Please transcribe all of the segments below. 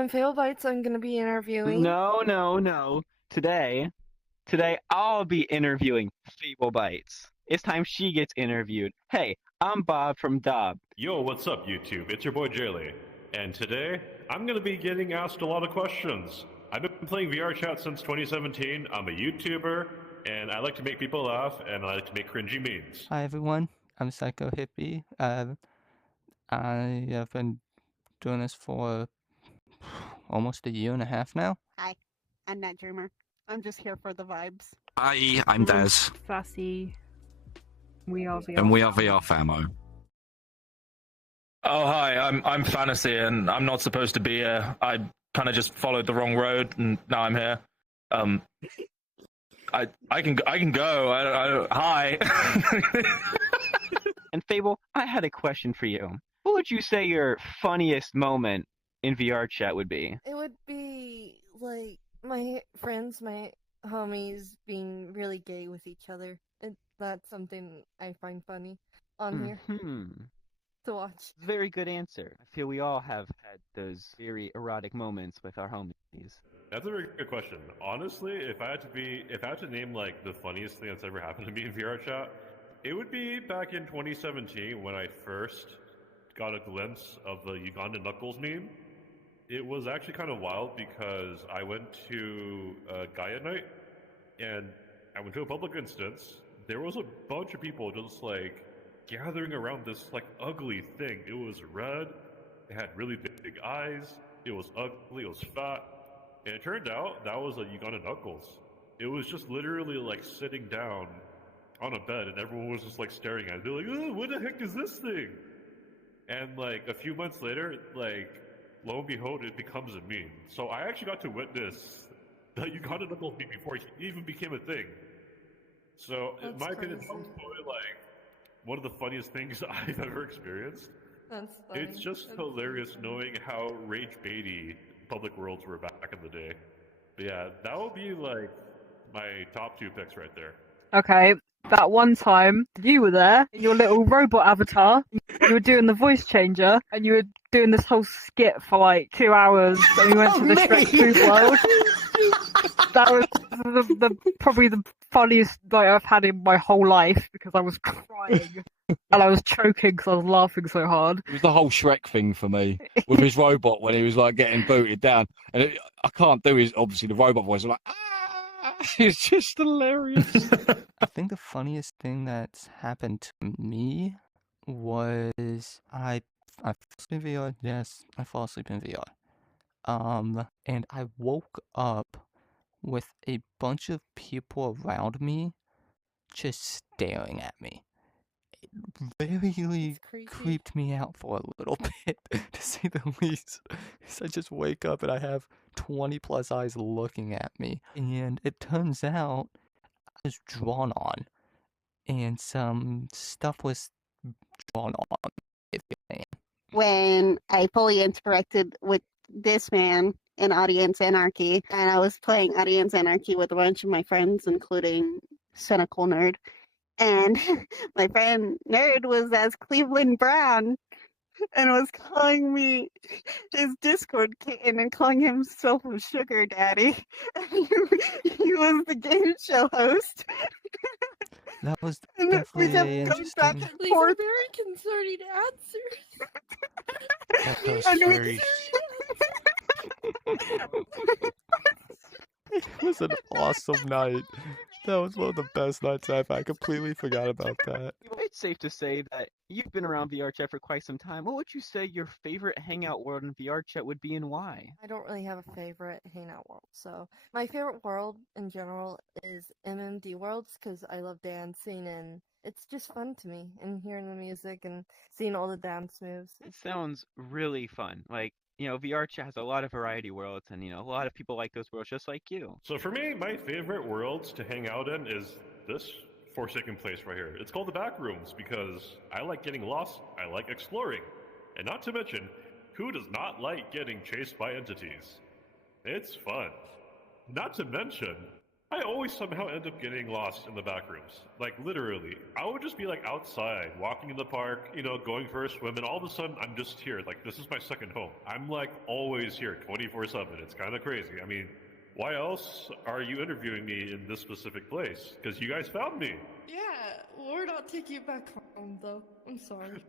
I'm Failbites. I'm gonna be interviewing. No. Today I'll be interviewing Fable Bites. It's time she gets interviewed. Hey, I'm Bob from Dob. Yo, what's up, YouTube? It's your boy Jaylee, and today I'm gonna be getting asked a lot of questions. I've been playing VRChat since 2017. I'm a YouTuber, and I like to make people laugh, and I like to make cringy memes. Hi everyone, I'm psychohippy. I have been doing this for almost a year and a half now. Hi, I'm natdreamurr. I'm just here for the vibes. Hi, I'm Des, Sassy. We are VR. and we are VRfamo. Oh hi, I'm Fantasy, and I'm not supposed to be here. I kind of just followed the wrong road, and now I'm here. I can go. Hi. And Fable, I had a question for you. What would you say your funniest moment in VRChat would be? It would be like my friends, my homies being really gay with each other. That's something I find funny on here to watch. Very good answer. I feel we all have had those very erotic moments with our homies. That's a very good question. Honestly, if I had to name like the funniest thing that's ever happened to me in VRChat, it would be back in 2017 when I first got a glimpse of the Ugandan Knuckles meme. It was actually kind of wild because I went to Gaia night, and I went to a public instance. There was a bunch of people just like gathering around this like ugly thing. It was red, it had really big eyes, it was ugly, it was fat, and it turned out that was a Ugandan Knuckles. It was just literally like sitting down on a bed, and everyone was just like staring at it. They're like, "Oh, what the heck is this thing?" And like a few months later, like lo and behold, it becomes a meme. So I actually got to witness the Uganda Knuckles meme before it even became a thing. So in my opinion, that was probably like one of the funniest things I've ever experienced. That's funny. It's just hilarious knowing how rage baity public worlds were back in the day. But yeah, that would be like my top 2 picks right there. Okay, that one time you were there in your little robot avatar. You were doing the voice changer, and you were doing this whole skit for like 2 hours. And we went to the Shrek Food World. That was probably the funniest night I've had in my whole life because I was crying and I was choking because I was laughing so hard. It was the whole Shrek thing for me with his robot when he was like getting booted down, and I can't do his obviously the robot voice. I'm like, it's just hilarious. I think the funniest thing that's happened to me was I fall asleep in VR. Yes, I fall asleep in VR. And I woke up with a bunch of people around me just staring at me. It really creeped me out for a little bit, to say the least. So I just wake up and I have 20 plus eyes looking at me. And it turns out I was drawn on, and some stuff was drawn on. When I fully interacted with this man in Audience Anarchy, and I was playing Audience Anarchy with a bunch of my friends, including Cynical Nerd, and my friend Nerd was as Cleveland Brown and was calling me his Discord kitten and calling himself a sugar daddy. He was the game show host. That was And we definitely kept going back interesting. and These forth. are very concerning answers. That was And we- very... It was an awesome night. That was one of the best nights I've had. I completely forgot about that. It's safe to say that you've been around VRChat for quite some time. What would you say your favorite hangout world in VRChat would be, and why? I don't really have a favorite hangout world, so my favorite world in general is MMD worlds because I love dancing and it's just fun to me and hearing the music and seeing all the dance moves. It sounds really fun. Like, VRChat has a lot of variety worlds, and a lot of people like those worlds just like you. So for me, my favorite worlds to hang out in is this forsaken place right here. It's called the Backrooms because I like getting lost, I like exploring, and not to mention, who does not like getting chased by entities? It's fun. Not to mention, I always somehow end up getting lost in the back rooms. Like, literally. I would just be, like, outside, walking in the park, going for a swim, and all of a sudden, I'm just here. Like, this is my second home. I'm, like, always here, 24/7. It's kind of crazy. I mean, why else are you interviewing me in this specific place? Because you guys found me. Yeah, we're not taking you back home, though. I'm sorry.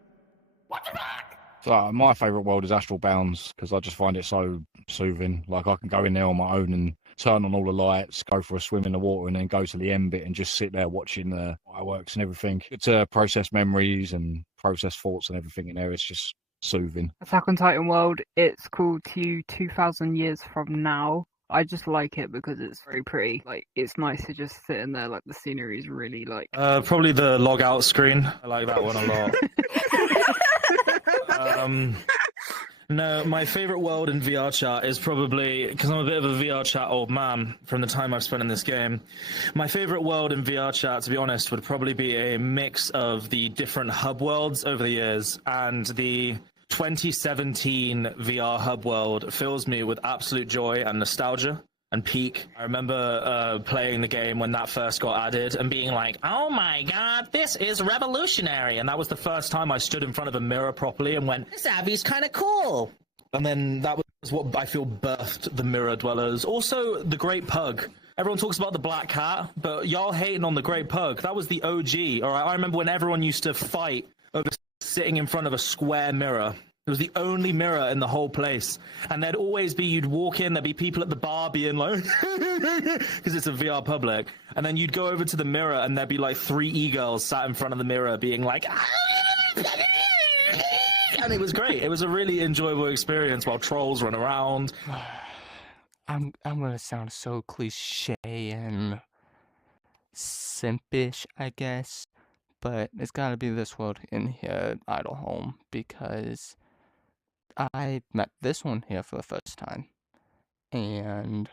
What the fuck? So my favourite world is Astral Bounds because I just find it so soothing. Like I can go in there on my own and turn on all the lights, go for a swim in the water, and then go to the end bit and just sit there watching the fireworks and everything. Good to process memories and process thoughts and everything in there. It's just soothing. Attack on Titan World, it's called to you 2,000 years from now. I just like it because it's very pretty. Like, it's nice to just sit in there. Like, the scenery is really, like... Probably the log out screen. I like that one a lot. No, my favorite world in VRChat is probably, because I'm a bit of a VRChat old man from the time I've spent in this game, my favorite world in VRChat, to be honest, would probably be a mix of the different hub worlds over the years, and the 2017 VR hub world fills me with absolute joy and nostalgia and peak. I remember playing the game when that first got added and being like, oh my god, this is revolutionary. And that was the first time I stood in front of a mirror properly and went, this Abby's kind of cool. And then that was what I feel birthed the Mirror Dwellers. Also, the Great Pug. Everyone talks about the Black Cat, but y'all hating on the Great Pug. That was the OG. All right, I remember when everyone used to fight over sitting in front of a square mirror. It was the only mirror in the whole place. And there'd always be, you'd walk in, there'd be people at the bar being like, because it's a VR public. And then you'd go over to the mirror and there'd be like 3 e-girls sat in front of the mirror being like, and it was great. It was a really enjoyable experience while trolls run around. I'm gonna sound so cliche and simpish, I guess, but it's gotta be this world in here, Idle Home, because I met this one here for the first time, and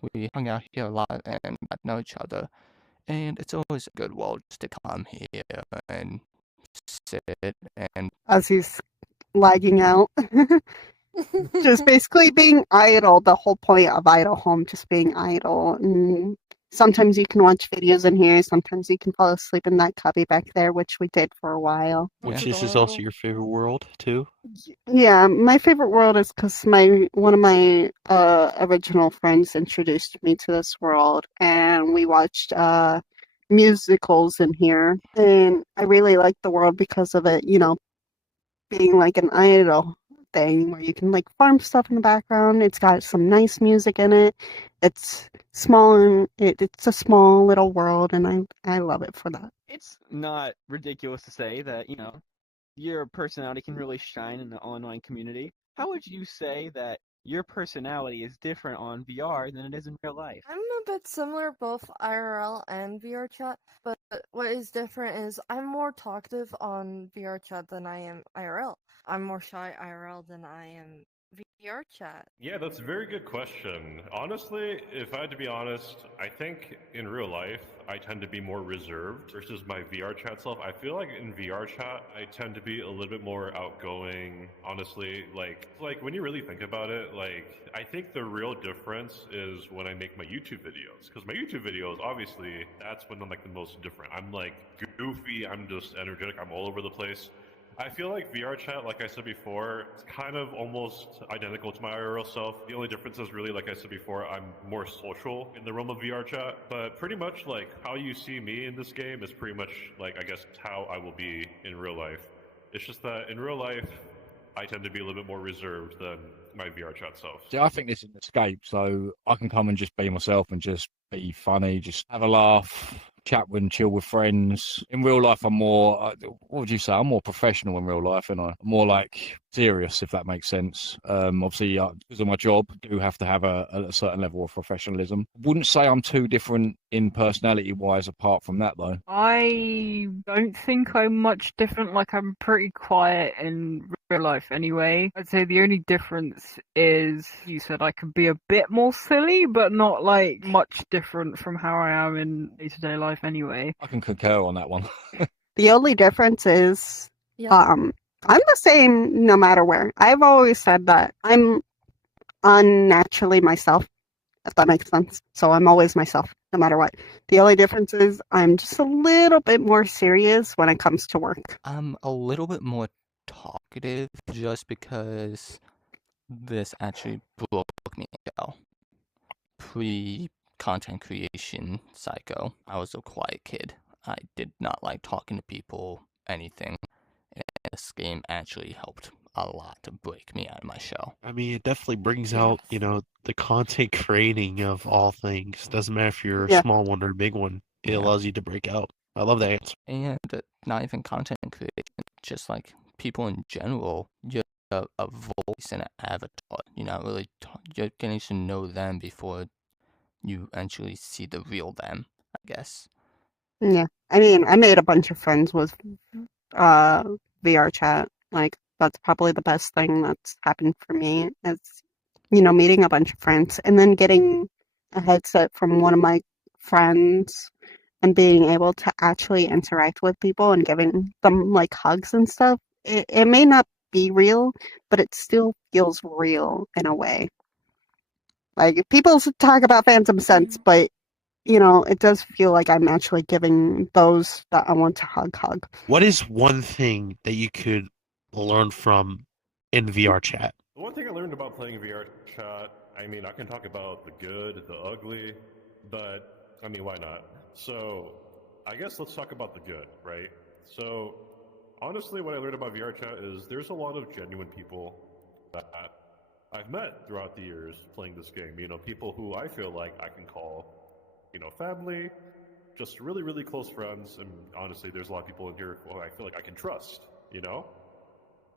we hung out here a lot and got to know each other, and it's always a good world just to come here and sit and... As he's lagging out. Just basically being idle, the whole point of Idle Home, just being idle. And sometimes you can watch videos in here, sometimes you can fall asleep in that cubby back there, which we did for a while. Which this is also your favorite world, too? Yeah, my favorite world is because one of my original friends introduced me to this world, and we watched musicals in here, and I really like the world because of it, being like an idle thing where you can like farm stuff in the background. It's got some nice music in it. It's small and it's a small little world, and I love it for that. It's not ridiculous to say that, your personality can really shine in the online community. How would you say that your personality is different on VR than it is in real life? I'm a bit similar both IRL and VRChat, but what is different is I'm more talkative on VRChat than I am IRL. I'm more shy IRL than I am VRChat. Yeah, that's a very good question. Honestly, if I had to be honest, I think in real life, I tend to be more reserved versus my VRChat self. I feel like in VRChat, I tend to be a little bit more outgoing. Honestly, like when you really think about it, I think the real difference is when I make my YouTube videos. Because my YouTube videos, obviously, that's when I'm the most different. I'm goofy, I'm just energetic, I'm all over the place. I feel like VRChat, like I said before, it's kind of almost identical to my IRL self. The only difference is really, like I said before, I'm more social in the realm of VRChat. But pretty much how you see me in this game is pretty much I guess how I will be in real life. It's just that in real life, I tend to be a little bit more reserved than my VRChat self. See, I think this is an escape, so I can come and just be myself and just be funny, just have a laugh, chat and chill with friends. In real life, I'm more, what would you say? I'm more professional in real life, and I'm more serious, if that makes sense. Obviously, because of my job, I do have to have a certain level of professionalism. Wouldn't say I'm too different in personality-wise apart from that, though. I don't think I'm much different. I'm pretty quiet in real life anyway. I'd say the only difference is you said I could be a bit more silly, but not much different from how I am in day-to-day life anyway. I can concur on that one. The only difference is I'm the same no matter where. I've always said that I'm unnaturally myself if that makes sense. So I'm always myself, no matter what. The only difference is I'm just a little bit more serious when it comes to work. I'm a little bit more talkative just because this actually broke me out. Pre-content creation psycho, I was a quiet kid. I did not like talking to people, anything. And this game actually helped a lot to break me out of my shell. I mean, it definitely brings out, the content creating of all things. Doesn't matter if you're a Yeah. small one or a big one. It Yeah. allows you to break out. I love that answer. And not even content creation, just like people in general, you're a voice and an avatar. You're not really, you're getting to know them before you actually see the real them, I guess. Yeah. I mean, I made a bunch of friends with VRChat. Like, that's probably the best thing that's happened for me is, meeting a bunch of friends and then getting a headset from one of my friends and being able to actually interact with people and giving them like hugs and stuff. It may not be real, but it still feels real in a way. Like, people talk about phantom sense, but it does feel like I'm actually giving those that I want to hug. What is one thing that you could learn from in VR chat? The one thing I learned about playing VRChat, I mean, I can talk about the good, the ugly, but, I mean, why not? So, I guess let's talk about the good, right? So, honestly, what I learned about VRChat is there's a lot of genuine people that I've met throughout the years playing this game. People who I feel like I can call, family, just really, really close friends, and honestly, there's a lot of people in here who I feel like I can trust,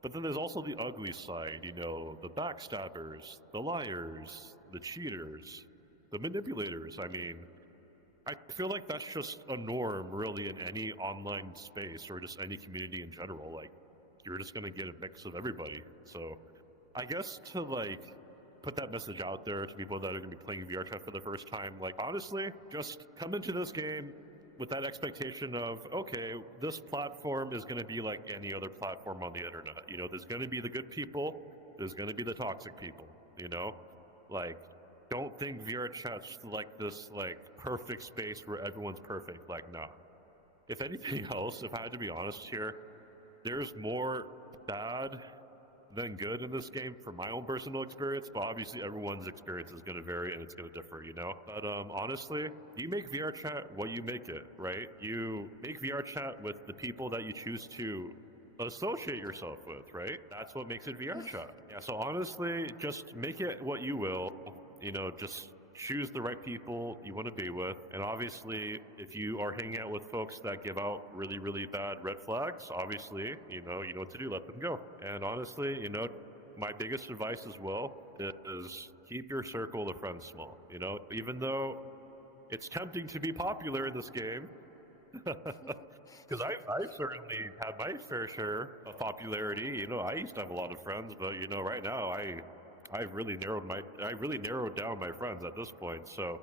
But then there's also the ugly side, the backstabbers, the liars, the cheaters, the manipulators. I mean, I feel like that's just a norm, really, in any online space or just any community in general. Like, you're just gonna get a mix of everybody. So, I guess to, put that message out there to people that are going to be playing VRChat for the first time, honestly, just come into this game with that expectation of, okay, this platform is going to be like any other platform on the internet. There's going to be the good people, there's going to be the toxic people, don't think VRChat's like this, perfect space where everyone's perfect. No. If anything else, if I had to be honest here, there's more bad than good in this game from my own personal experience, but obviously everyone's experience is going to vary and it's going to differ, But honestly, you make VRChat what you make it, right? You make VRChat with the people that you choose to associate yourself with, right? That's what makes it VRChat. Yeah, so honestly, just make it what you will, just choose the right people you want to be with. And obviously, if you are hanging out with folks that give out really, really bad red flags, obviously, you know what to do, let them go. And honestly, my biggest advice as well is keep your circle of friends small. Even though it's tempting to be popular in this game, because I've certainly had my fair share of popularity. I used to have a lot of friends, but right now I've really narrowed down my friends at this point. So,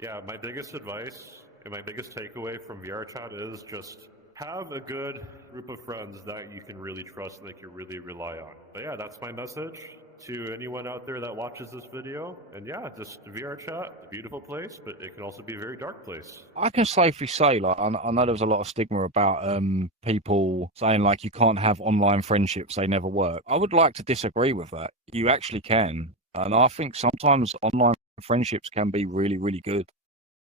yeah, my biggest advice and my biggest takeaway from VRChat is just have a good group of friends that you can really trust and that you really rely on. But yeah, that's my message to anyone out there that watches this video. And yeah, just VRChat, a beautiful place, but it can also be a very dark place. I can safely say, I know there was a lot of stigma about people saying you can't have online friendships, they never work. I would like to disagree with that. You actually can, and I think sometimes online friendships can be really, really good.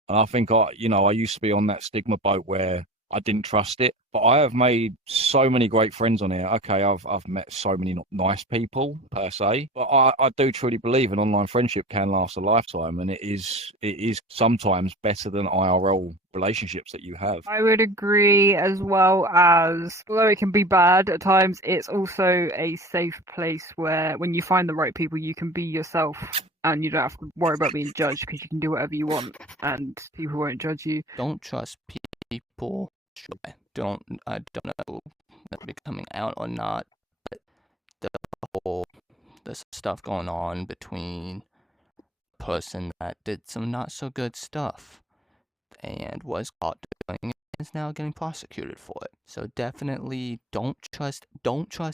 And I think I used to be on that stigma boat where I didn't trust it, but I have made so many great friends on here. Okay, I've met so many not nice people per se, but I do truly believe an online friendship can last a lifetime, and it is sometimes better than IRL relationships that you have. I would agree, as well as, although it can be bad at times, it's also a safe place where when you find the right people, you can be yourself. And you don't have to worry about being judged because you can do whatever you want and people won't judge you. Don't trust people. I don't know if they're coming out or not, but the stuff going on between a person that did some not so good stuff and was caught doing it is now getting prosecuted for it. So definitely don't trust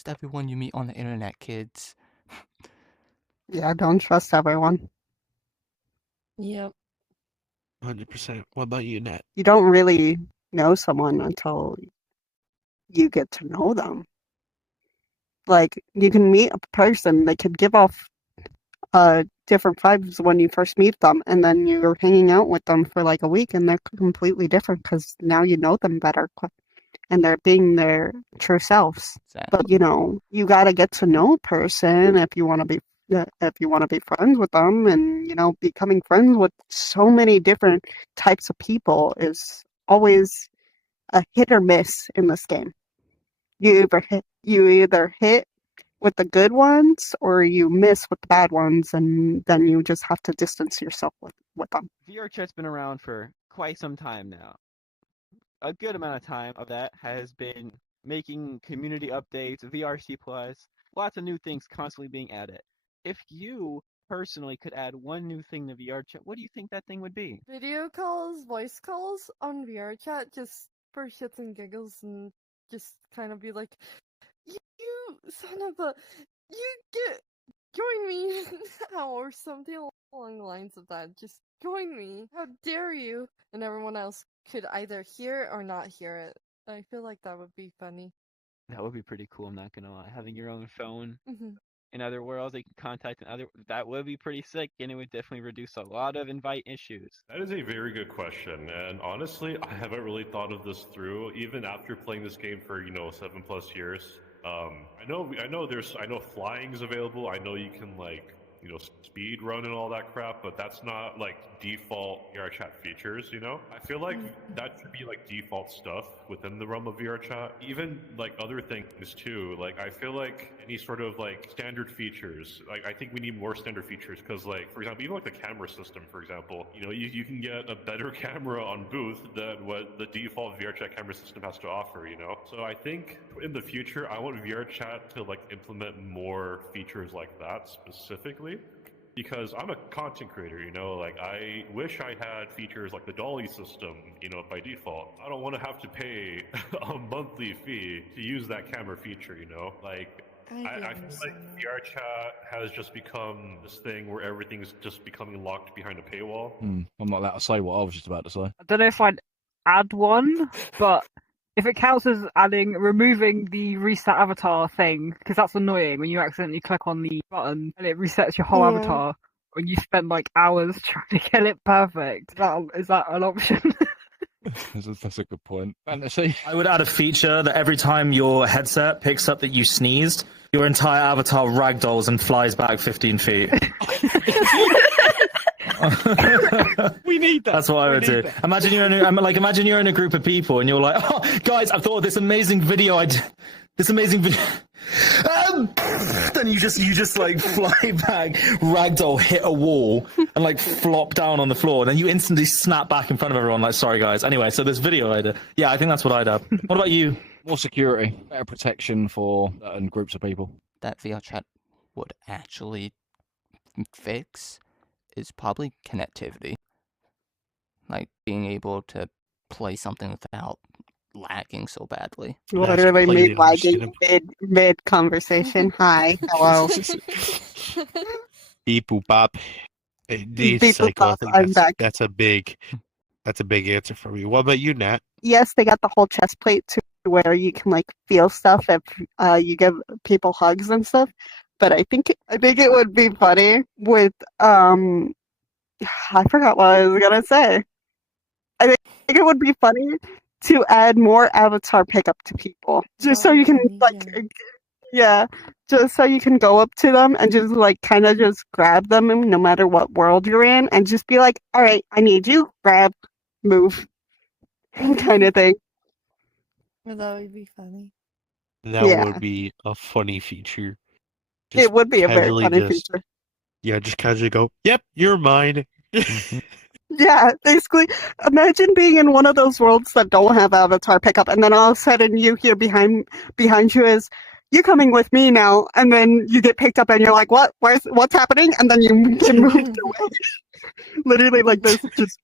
everyone you meet on the internet, kids. Yeah, don't trust everyone. Yep. 100%. What about you, Nat? You don't really know someone until you get to know them. Like, you can meet a person, they could give off different vibes when you first meet them, and then you're hanging out with them for like a week, and they're completely different because now you know them better, and they're being their true selves. But you know, you gotta get to know a person if you want to be friends with them, and you know, becoming friends with so many different types of people is always a hit or miss in this game. You either hit with the good ones or you miss with the bad ones, and then you just have to distance yourself with them. VRChat's been around for quite some time now. A good amount of time of that has been making community updates, VRC Plus, lots of new things constantly being added. If you personally could add one new thing to VRChat, what do you think that thing would be? Video calls, voice calls on VRChat, just for shits and giggles, and just kind of be like, you son of a, join me now, or something along the lines of that. Just join me. How dare you? And everyone else could either hear it or not hear it. I feel like that would be funny. That would be pretty cool, I'm not gonna lie. Having your own phone Mhm. in other worlds, they can contact that would be pretty sick, and it would definitely reduce a lot of invite issues. That is a very good question, and honestly, I haven't really thought of this through, even after playing this game for 7+ years. I know flying's available. I know you can speed run and all that crap, but that's not like default VRChat features. I feel like that should be like default stuff within the realm of VRChat. Even like other things too. Like I feel like any sort of like standard features. Like I think we need more standard features because, like, for example, even like the camera system, for example. You can get a better camera on booth than what the default VRChat camera system has to offer. So I think in the future I want VRChat to like implement more features like that specifically. Because I'm a content creator, like I wish I had features like the dolly system, by default. I don't want to have to pay a monthly fee to use that camera feature, like I feel like VRChat has just become this thing where everything's just becoming locked behind a paywall. I'm not allowed to say what I was just about to say. I don't know if I'd add one, but if it counts as removing the reset avatar thing, because that's annoying when you accidentally click on the button and it resets your whole avatar when you spend like hours trying to get it perfect. Is that an option? That's a good point. Fantasy. I would add a feature that every time your headset picks up that you sneezed, your entire avatar ragdolls and flies back 15 feet. We need that. That's what I would do. Imagine you're in a group of people and you're like, "Oh, guys, I've thought of this amazing video. This amazing video." Then you just like fly back, ragdoll hit a wall, and like flop down on the floor. And then you instantly snap back in front of everyone, like, "Sorry, guys." Anyway, so this video I did. Yeah, I think that's what I'd have. What about you? More security, better protection for certain groups of people. That VRChat would actually fix is probably connectivity. Like being able to play something without lagging so badly. Literally me lagging mid conversation. Hi, hello. Beep boop bop. Beep boop bop, I'm back. That's a big answer for me. What about you, Nat? Yes, they got the whole chest plate too, where you can like feel stuff if you give people hugs and stuff. But I think it would be funny with I forgot what I was gonna say. I think it would be funny to add more avatar pickup to people, just so you can just so you can go up to them and just like kind of just grab them no matter what world you're in, and just be like, "All right, I need you, grab, move," kind of thing. Well, that would be funny. That would be a funny feature. It would be a very funny feature. Yeah, just casually go, "Yep, you're mine." Yeah, basically, imagine being in one of those worlds that don't have avatar pickup, and then all of a sudden you hear behind you is, "You're coming with me now," and then you get picked up and you're like, "What? What's happening?" And then you get moved away. Literally like this, just